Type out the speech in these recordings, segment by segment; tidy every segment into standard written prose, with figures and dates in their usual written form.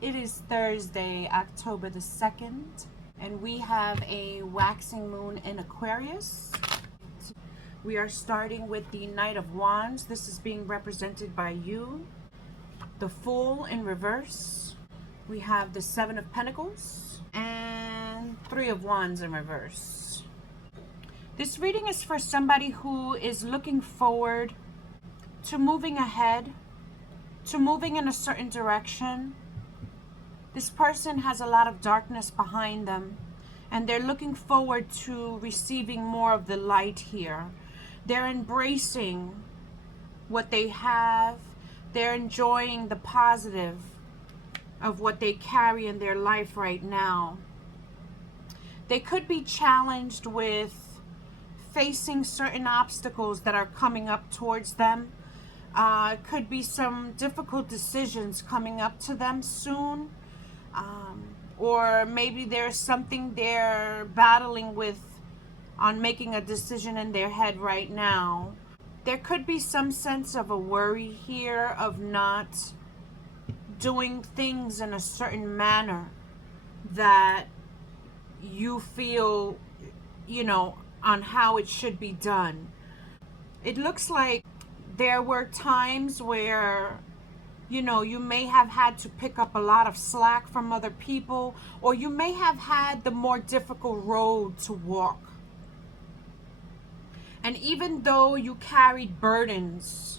It is Thursday, October the 2nd, and we have a waxing moon in Aquarius. We are starting with the Knight of Wands. This is being represented by you. The Fool in reverse. We have the Seven of Pentacles and Three of Wands in reverse. This reading is for somebody who is looking forward to moving ahead, to moving in a certain direction. This person has a lot of darkness behind them, and they're looking forward to receiving more of the light here. They're embracing what they have. They're enjoying the positive of what they carry in their life right now. They could be challenged with facing certain obstacles that are coming up towards them. Could be some difficult decisions coming up to them soon. Or maybe there's something they're battling with on making a decision in their head right now. There could be some sense of a worry here of not doing things in a certain manner that you feel, on how it should be done. It looks like there were times where you may have had to pick up a lot of slack from other people, or you may have had the more difficult road to walk. And even though you carried burdens,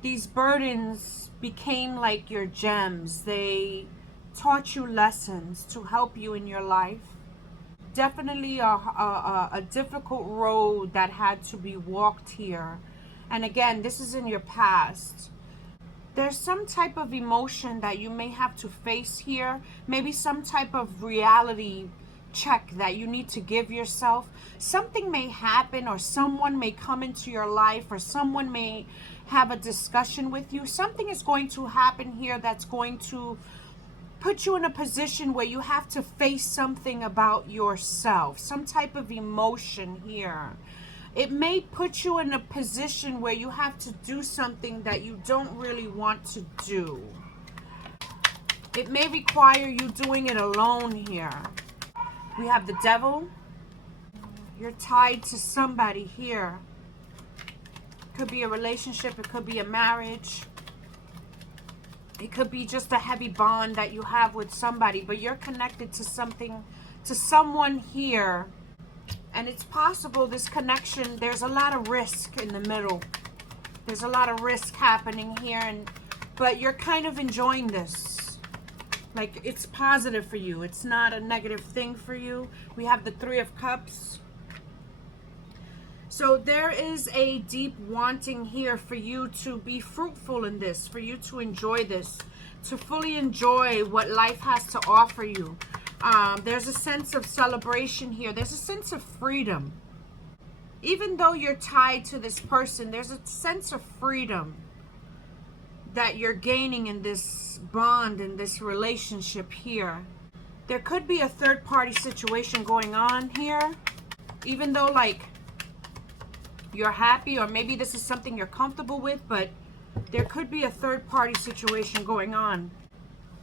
these burdens became like your gems. They taught you lessons to help you in your life. Definitely a difficult road that had to be walked here. And again, this is in your past. There's some type of emotion that you may have to face here. Maybe some type of reality check that you need to give yourself. Something may happen, or someone may come into your life, or someone may have a discussion with you. Something is going to happen here that's going to put you in a position where you have to face something about yourself. Some type of emotion here. It may put you in a position where you have to do something that you don't really want to do. It may require you doing it alone here. We have the Devil. You're tied to somebody here. It could be a relationship. It could be a marriage. It could be just a heavy bond that you have with somebody, but you're connected to something, to someone here. And it's possible this connection, there's a lot of risk in the middle. There's a lot of risk happening here, but you're kind of enjoying this. Like, it's positive for you. It's not a negative thing for you. We have the Three of Cups. So there is a deep wanting here for you to be fruitful in this, for you to enjoy this, to fully enjoy what life has to offer you. There's a sense of celebration here. There's a sense of freedom. Even though you're tied to this person, there's a sense of freedom that you're gaining in this bond, in this relationship here. There could be a third-party situation going on here. Even though, like, you're happy, or maybe this is something you're comfortable with, but there could be a third-party situation going on.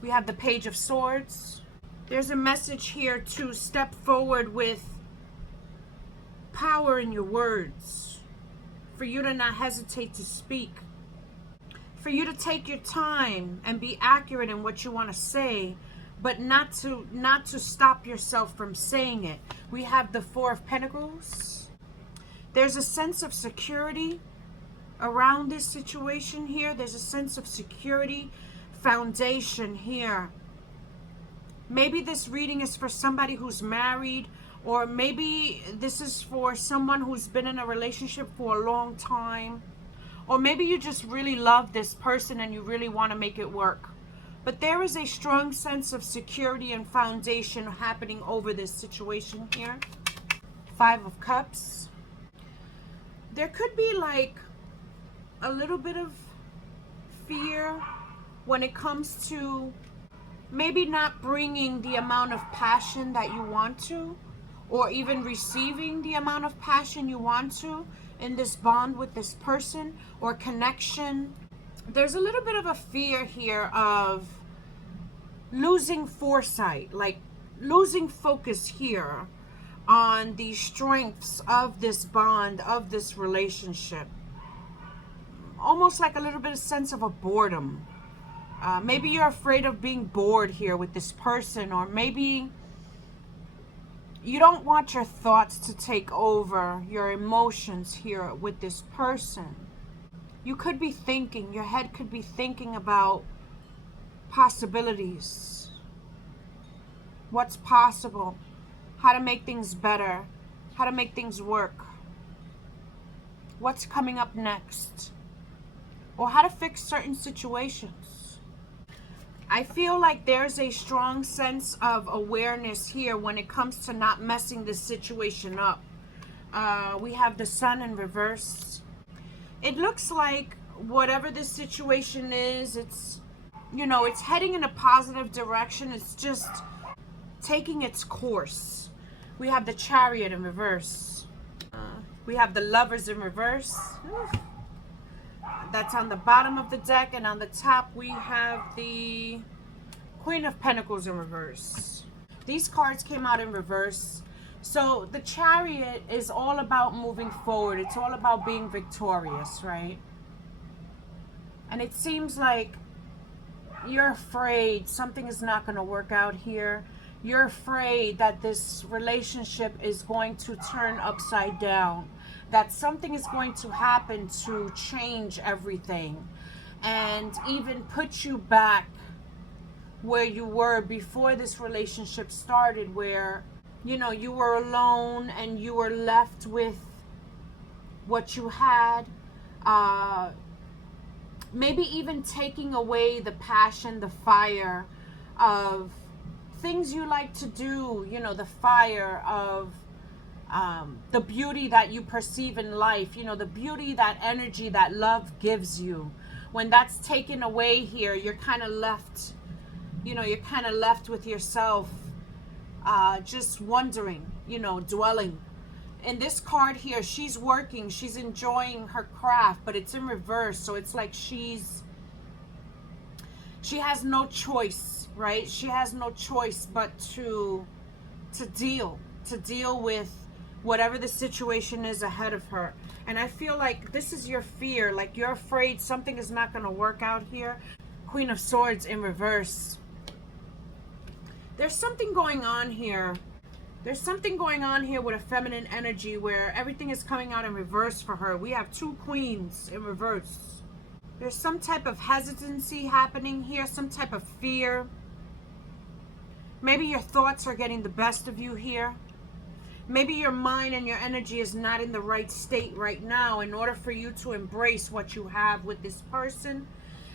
We have the Page of Swords. There's a message here to step forward with power in your words, for you to not hesitate to speak, for you to take your time and be accurate in what you want to say, but not to stop yourself from saying it. We have the Four of Pentacles. There's a sense of security around this situation here. There's a sense of security, foundation here. Maybe this reading is for somebody who's married, or maybe this is for someone who's been in a relationship for a long time, or maybe you just really love this person and you really want to make it work. But there is a strong sense of security and foundation happening over this situation here. Five of Cups. There could be like a little bit of fear when it comes to maybe not bringing the amount of passion that you want to, or even receiving the amount of passion you want to in this bond with this person or connection. There's a little bit of a fear here of losing foresight, like losing focus here on the strengths of this bond, of this relationship. Almost like a little bit of sense of a boredom. Maybe you're afraid of being bored here with this person, or maybe you don't want your thoughts to take over your emotions here with this person. You could be thinking, your head could be thinking about possibilities. What's possible? How to make things better? How to make things work? What's coming up next? Or how to fix certain situations. I feel like there's a strong sense of awareness here when it comes to not messing this situation up. We have the Sun in reverse. It looks like whatever this situation is, it's, you know, it's heading in a positive direction. It's just taking its course. We have the Chariot in reverse. We have the Lovers in reverse. That's on the bottom of the deck, and on the top we have the Queen of Pentacles in reverse. These cards came out in reverse. So the Chariot is all about moving forward. It's all about being victorious, right? And it seems like you're afraid something is not going to work out here. You're afraid that this relationship is going to turn upside down, that something is going to happen to change everything and even put you back where you were before this relationship started, where, you know, you were alone and you were left with what you had. Maybe even taking away the passion, the fire of things you like to do, you know, the fire of the beauty that you perceive in life, you know, the beauty, that energy that love gives you. When that's taken away here, you're kind of left, you know, you're kind of left with yourself, just wondering, you know, dwelling. In this card here, she's working, she's enjoying her craft, but it's in reverse. So it's like she has no choice, right? She has no choice but to deal with whatever the situation is ahead of her. And I feel like this is your fear, like you're afraid something is not going to work out here. Queen of Swords in reverse. There's something going on here. There's something going on here with a feminine energy where everything is coming out in reverse for her. We have two queens in reverse. There's some type of hesitancy happening here, some type of fear. Maybe your thoughts are getting the best of you here. Maybe your mind and your energy is not in the right state right now in order for you to embrace what you have with this person.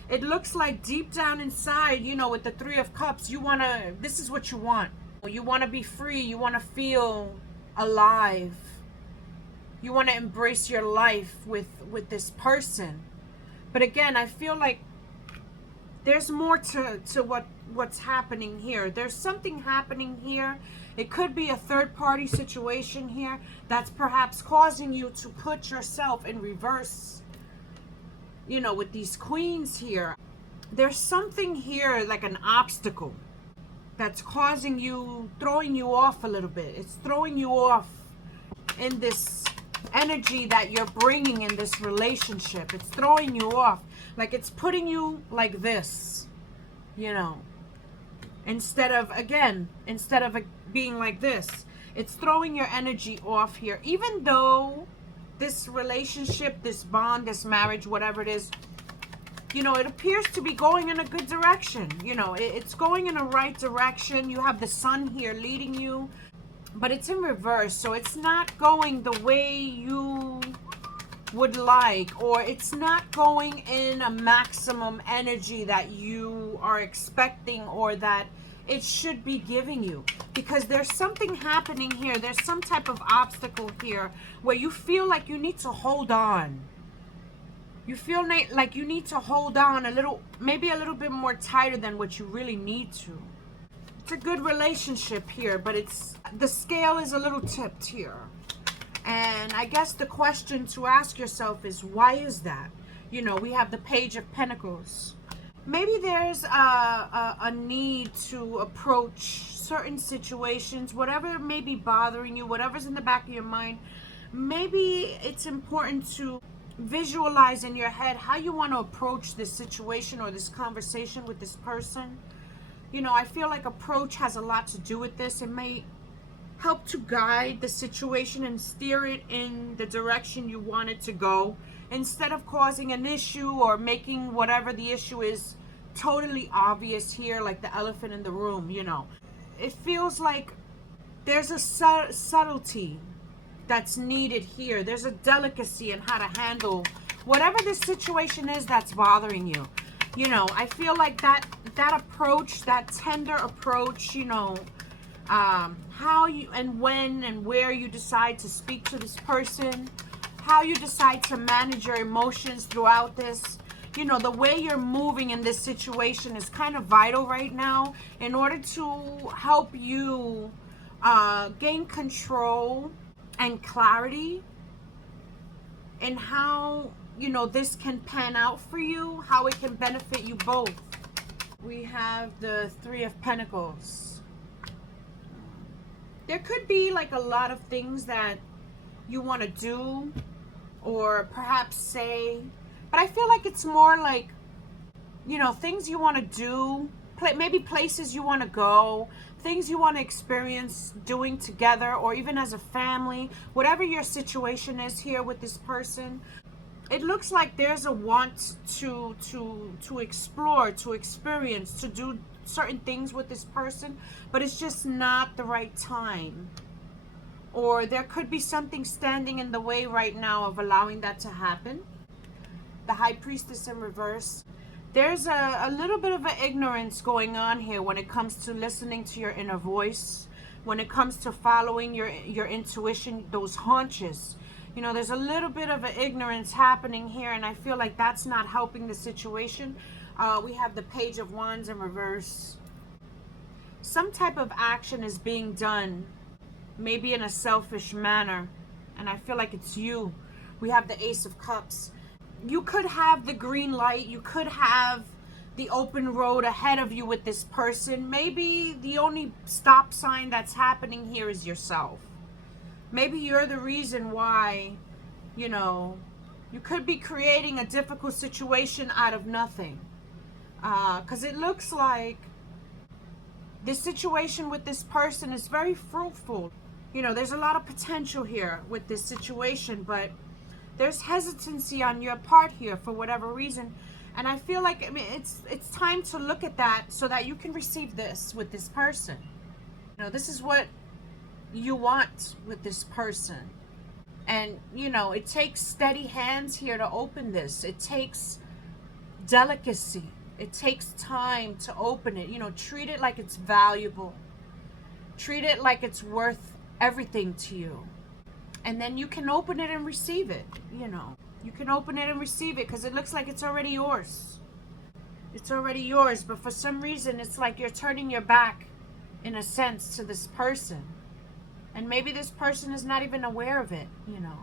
It looks like deep down inside, you know, with the Three of Cups, this is what you want. You want to be free. You want to feel alive. You want to embrace your life with this person. But again, I feel like there's more to what's happening here. There's something happening here. It could be a third-party situation here that's perhaps causing you to put yourself in reverse, you know, with these queens here. There's something here like an obstacle that's causing you, throwing you off a little bit. It's throwing you off in this energy that you're bringing in this relationship. It's throwing you off. Like it's putting you like this, you know, instead of being like this. It's throwing your energy off here. Even though this relationship, this bond, this marriage, whatever it is, you know, it appears to be going in a good direction. You know, it's going in a right direction. You have the Sun here leading you, but it's in reverse. So it's not going the way you would like, or it's not going in a maximum energy that you are expecting or that it should be giving you, because there's something happening here. There's some type of obstacle here where you feel like you need to hold on. You feel like you need to hold on a little, maybe a little bit more tighter than what you really need to. It's a good relationship here, but the scale is a little tipped here. And I guess the question to ask yourself is, why is that? You know, we have the Page of Pentacles. Maybe there's a need to approach certain situations, whatever may be bothering you, whatever's in the back of your mind. Maybe it's important to visualize in your head how you want to approach this situation or this conversation with this person. You know, I feel like approach has a lot to do with this. It may help to guide the situation and steer it in the direction you want it to go, instead of causing an issue or making whatever the issue is totally obvious here, like the elephant in the room. You know, it feels like there's a subtlety that's needed here. There's a delicacy in how to handle whatever this situation is that's bothering you. You know, I feel like that approach, that tender approach, you know, how you and when and where you decide to speak to this person, how you decide to manage your emotions throughout this. You know, the way you're moving in this situation is kind of vital right now in order to help you gain control and clarity in how, you know, this can pan out for you, how it can benefit you both. We have the Three of Pentacles. There could be like a lot of things that you want to do or perhaps say, but I feel like it's more like, you know, things you want to do, maybe places you want to go, things you want to experience doing together, or even as a family, whatever your situation is here with this person. It looks like there's a want to explore, to experience, to do certain things with this person, but it's just not the right time. Or there could be something standing in the way right now of allowing that to happen. The High Priestess in reverse. There's a little bit of an ignorance going on here when it comes to listening to your inner voice, when it comes to following your intuition, those hunches. You know, there's a little bit of an ignorance happening here, and I feel like that's not helping the situation. We have the Page of Wands in reverse. Some type of action is being done, maybe in a selfish manner, and I feel like it's you. We have the Ace of Cups. You could have the green light. You could have the open road ahead of you with this person. Maybe the only stop sign that's happening here is yourself. Maybe you're the reason why, you know, you could be creating a difficult situation out of nothing. Because it looks like this situation with this person is very fruitful. You know, there's a lot of potential here with this situation, but there's hesitancy on your part here for whatever reason. And I feel like, I mean, it's time to look at that so that you can receive this with this person. You know, this is what you want with this person. And, you know, it takes steady hands here to open this. It takes delicacy. It takes time to open it. You know, treat it like it's valuable. Treat it like it's worth everything to you. And then you can open it and receive it. You know, you can open it and receive it because it looks like it's already yours. It's already yours, but for some reason it's like you're turning your back, in a sense, to this person. And maybe this person is not even aware of it, you know.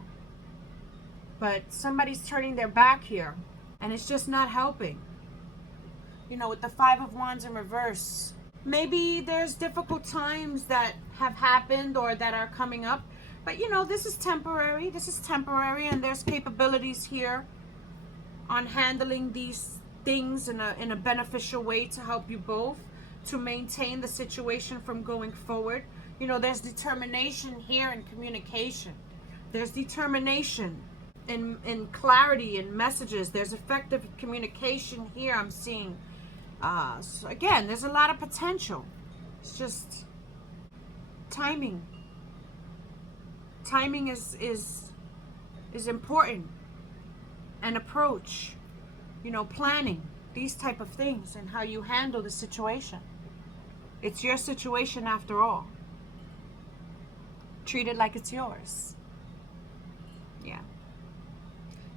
But somebody's turning their back here, and it's just not helping. You know, with the Five of Wands in reverse, maybe there's difficult times that have happened or that are coming up. But, you know, this is temporary. This is temporary, and there's capabilities here on handling these things in a beneficial way to help you both, to maintain the situation from going forward. You know, there's determination here in communication. There's determination in clarity in messages. There's effective communication here I'm seeing. So again, there's a lot of potential. It's just timing. Timing is important. And approach, you know, planning, these type of things, and how you handle the situation. It's your situation after all. Treat it like it's yours. Yeah.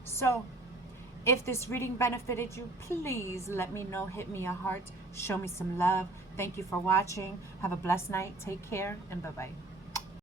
So, if this reading benefited you, please let me know. Hit me a heart. Show me some love. Thank you for watching. Have a blessed night. Take care, and bye-bye.